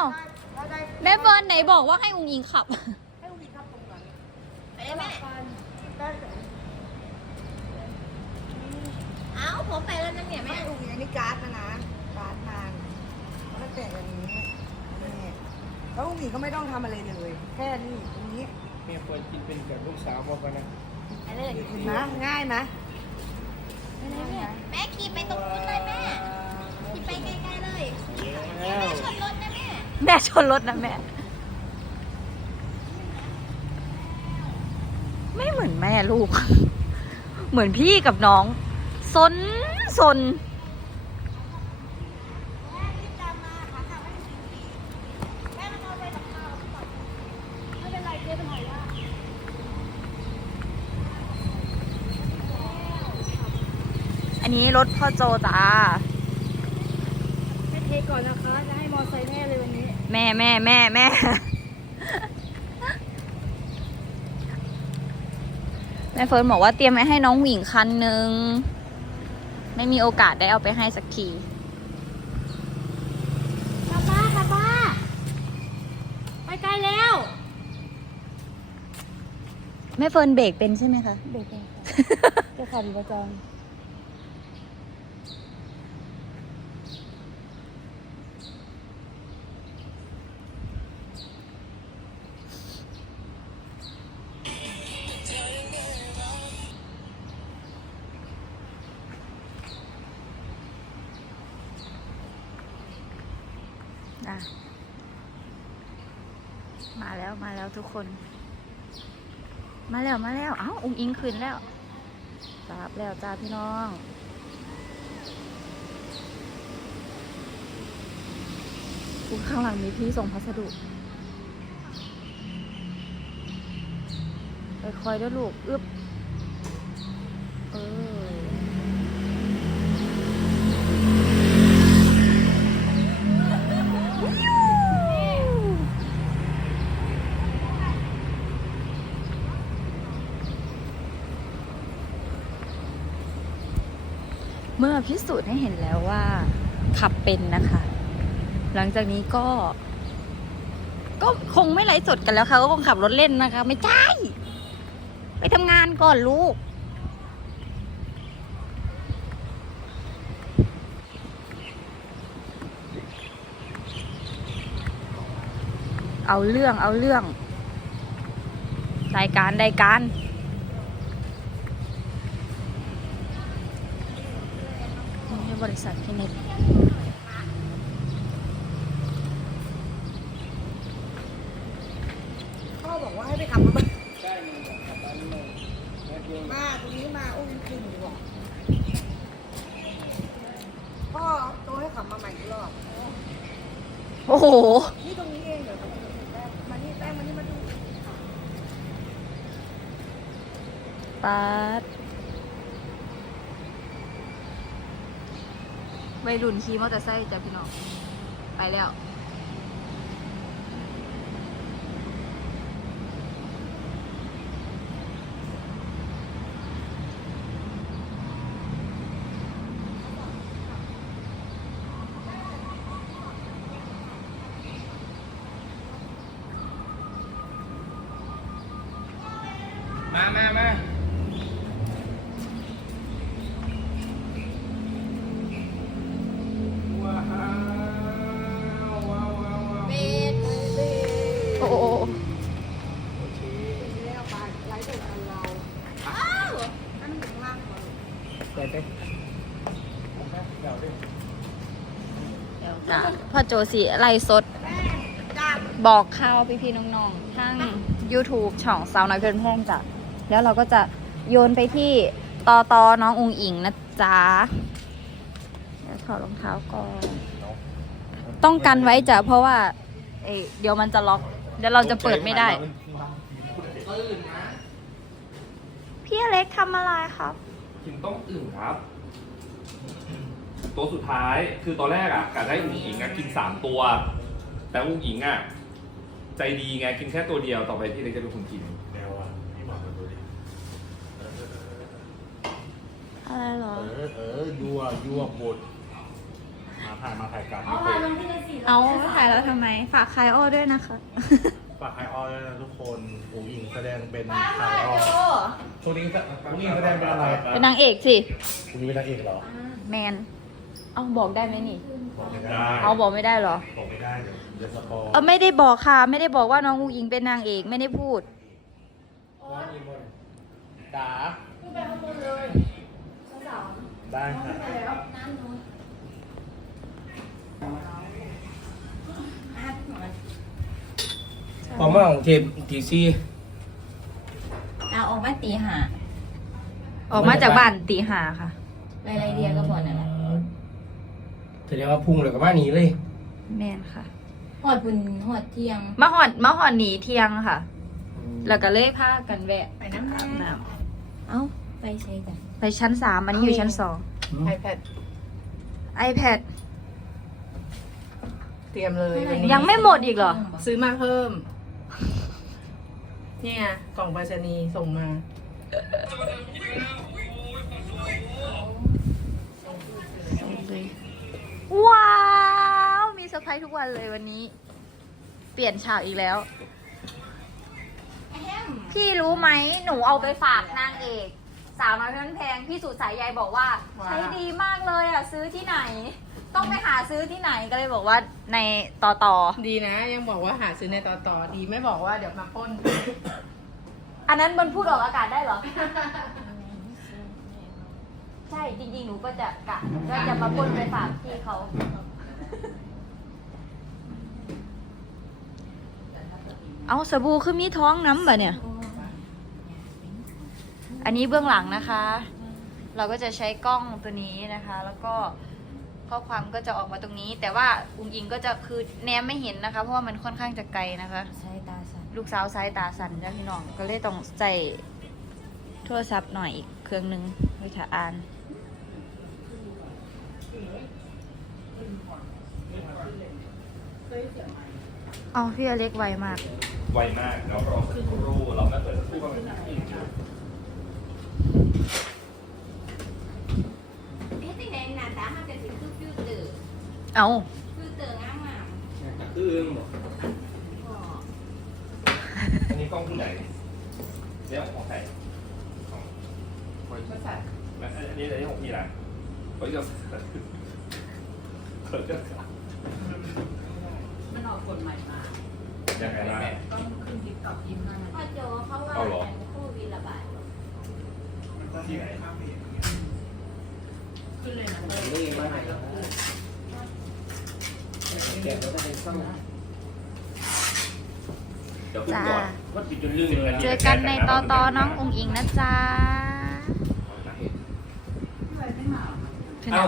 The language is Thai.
าวแม่เฟิร์นไหนบอกว่าให้อุ้งอิงขับ ให้อุ้งอิงขับตรงนั้นไปเลยแม่ได้เอ้าผมไปแล้วนั่นเนี่ยไม่แม่อุ้งอิงอันนี้การ์ดนะนะการ์ดนางแล้วแต่งอย่างนี้นี่แล้วอุ้งอิงก็ไม่ต้องทำอะไรเลย แค่นี้ตรงนี้เมียควรกินเป็นกับลูกสาวบอกกันนะไปเลยเห็นไหมง่ายไหมไปเลยแม่แม่ แม่ชนรถนะแม่ ไม่เหมือนแม่ลูก เหมือนพี่กับน้องซนซนอันนี้รถพ่อโจจ้าให้เทก่อนนะคะ จะให้มอไซค์แน่เลยวันนี้ แม่แม่แม่แม่แม่เฟิร์นบอกว่าเตรียมไว้ให้น้องหวิงคันหนึ่งไม่มีโอกาสได้เอาไปให้สักทีกลับบ้านกลับบ้านไปไกลแล้ว แม่เฟิร์นเบรกเป็นใช่ไหมคะ เด็กเองค่ะจะขับอยู่ประจอ่ มาแล้วมาแล้วทุกคน มาแล้วมาแล้วเอ้าอุ้งอิงขึ้นแล้วทราบแล้วจ้าพี่น้องอุ๊ยข้างหลังมีพี่ส่งพัสดุค่อยๆด้วยลูก อึบเออ เมื่อพิสูจน์ให้เห็นแล้วว่า ขับเป็นนะคะ หลังจากนี้ก็ ก็คงไม่ไลฟ์สดกันแล้วค่ะก็คงขับรถเล่นนะคะ ไม่ใช่ ไปทำงานก่อนลูกเอาเรื่องเอาเรื่องรายการรายการนี่ให้ บริษัทที่นี่ำพ่อบอกว่าให้ไปขับมาบ้านได้เงินจากบ้านนี่เลยแม่เดียวมาตรงนี้มาอุ้งขึ้นดีกว่าพ่อโตให้ขับมาใหม่อีกรอบ โอ้โห นี่ตรงนี้เองเดี๋ยวตรงนี้แต้มมานี่แต้มมานี่มาดูปัด วัยรุ่นขี่มอเตอร์ไซค์จ้ะพี่น้อง ไปแล้ว มามามา เปิดไปเดี๋ยวดิจ้ะพ่อโจสีไล่สดแม่จ้าบอกข่าวพี่ๆน้องๆ ทั้ง YouTube ช่องสาวน้อยเพื่อนแพร่งจ้ะ แล้วเราก็จะโยนไปที่ตอตอน้องอุงอิงนะจ๊ะเดี๋ยวถอดรองเท้าก่อน ต้องกันไว้จ้ะเพราะว่าเอยเดี๋ยวมันจะล็อก เดี๋ยวเราจะเปิดไม่ได้ พี่อเล็กทำอะไรครับ กินต้มอึ่งครับ ตัวสุดท้ายคือตอนแรกอะกะได้อุ๋งอิงอะกินสามตัว แต่อุ๋งอิงอะใจดีไงกินแค่ตัวเดียวต่อไปพี่เล็กจะเป็นคนกินแนวอะพี่หมอมาดูดิอะไรเหรอ เออเออยั่วยั่วบดครับถ่ายมาถ่ายกลับเอามาลงที่ในสี่เอาถ่ายแล้วทำไม ฝากคายอ้อด้วยนะคะ ฝากไฮออลด้วยนะทุกคนอูอิงแสดงเป็นป้าไฮมาออลโจช่วงนี้อูอิงแสดงเป็นอะไรเป็นนางเอกสิอูอิงเป็นนางเอกเหรอ แมน เอาบอกได้ไหมนี่ บอกไม่ได้เอาบอกไม่ได้เหรอ บอกไม่ได้เดี๋ยวเดี๋ยวสปอยเออไม่ได้บอกค่ะ ไม่ได้บอกว่าน้องอูอิงเป็นนางเอกไม่ได้พูดด่าขึ้นไปข้างบนเลยสาว ได้ค่ะ ๆไปแล้วน้ำนู้น พอมาของเทปทีซีเอาออกมาตีหาออกมาจากบ้านตีหาค่ะไรไรเดียก็บอกนั่นแหละแสดงว่าพุ่งเลยกับบ้านนี้เลย แมนค่ะ หอดบุญหอดเที่ยงมาหอดมาหอดหนีเที่ยงค่ะ แล้วก็เลยพากันแวะไปน้ำอาบแม่น้ำเอ้า ไปใช้จ้ะไปชั้นสามอันนี้อยู่ชั้นสอง ไอแพด iPad เตรียมเลยวันนี้ยังไม่หมดอีกเหรอ ซื้อมาเพิ่ม เนี่ยกล่องไปรษณีย์ส่งมาว้าว มีเซอร์ไพรส์ทุกวันเลยวันนี้ เปลี่ยนฉากอีกแล้ว พี่รู้ไหมหนูเอาไปฝากนางเอก สาวน้อยเพื่อนแพงพี่สุดสายใยบอกว่าว้าว ใช้ดีมากเลยอะซื้อที่ไหน ต้องไปหาซื้อที่ไหนก็เลยบอกว่าในต่อต่อดีนะ ยังบอกว่าหาซื้อในต่อต่อดีไม่บอกว่าเดี๋ยวมาปล้น อันนั้นมันพูดออกอากาศได้เหรอ ใช่จริงๆหนูก็จะกะก็จะมาปล้นไปฝากพี่เขา เอาสบู่คือมีท้องน้ำบ่เนี่ยอั นนี้เบื้องหลังนะคะ เราก็จะใช้กล้องตัวนี้นะคะ แล้วก็ข้อความก็จะออกมาตรงนี้ แต่ว่าอุ้งอิงก็จะคือแนมไม่เห็นนะคะ เพราะว่ามันค่อนข้างจะไกลนะคะ ใช้ตาสั่นลูกสาวซ้ายตาสั่นจ้ะพี่น้องก็เลยต้องใส่โทรศัพท์หน่อยอีกเครื่องหนึงไว้ถ่าอ่านเอาพี่อเล็กไวมาก ไวมากเดี๋ยวรอสักครู่เราไม่เปิดสักครู่ว่ามันอีก เอ๊ะที่ไห นหน้าตามันจะสิคือฟิวเตอร์เอาฟิวเตอร์งามคืออึ้งบอกๆก็อันนี้กล้องที่ไหนเดี๋ยวของใครของและอันนี้อันนี้ของพี่นะเฮ้ยจะเขินจะมันออกกฎใหม่มายังไงนะต้องขึ้นทิปกับยิ้มหน้าพ่อโจเขาว่าเอาเหรอโควิดระบาดที่ไหน ขึ้นเลยนะนี่มาไหนแล้วแกะแล้วก็ให้ซ่อมเดี๋ยวขึ้นก่อนว่าติดจนลืมเลยเจอกันในตอตอน้ององอิงนะจ๊ะเอ้า